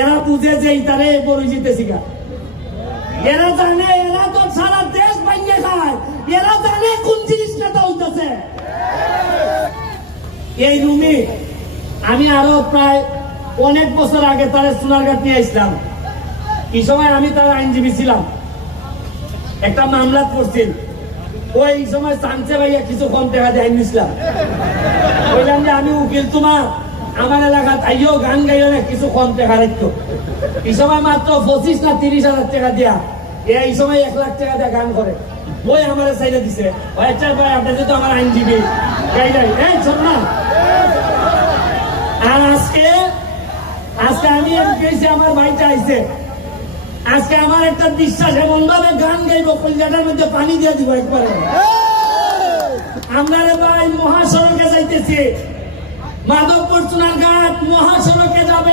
এরা বুঝে যে তারে বড় জিতেছি গা, এরা জানে, এরা তো সারা দেশ ভাঙিয়ে খায়, এরা জানে কোন জিনিসটা হইতেছে। এই রুমে আমি আরো প্রায় অনেক বছর আগে তারা সোনারঘাট নিয়ে আসলাম। এই সময় আমি তার আইনজীবী ছিলাম, একটা মামলা করছিল। ওই সময় চান্সে ভাইয়া কিছু কম টাকা দিয়ে আইন নিছিলাম, বললাম যে আমি উকিল, তোমার আমার এলাকা তাইও গান গাইও না, কিছু কম টাকা রাখতো। এই সময় মাত্র 25 না 30,000 টাকা দিয়া, এই সময় 1 লাখ টাকা দিয়ে গান করে। ওই আমার সাইডে দিছে, আচ্ছা ভাই আপনি তো আমার আইনজীবী, গাই গাই এই শোন না। আর আজকে আমি গেছি, আমার ভাইটা আইছে, আজকে আমার একটা বিশ্বাস, এমন ভাবে গান গাইব কলজাটার মধ্যে পানি দিয়ে দিব একবারে। আমরা রে ভাই মহাসড়কে যাইতেছি, মাধবপুর সোনারঘাট মহাসড়কে যাবে।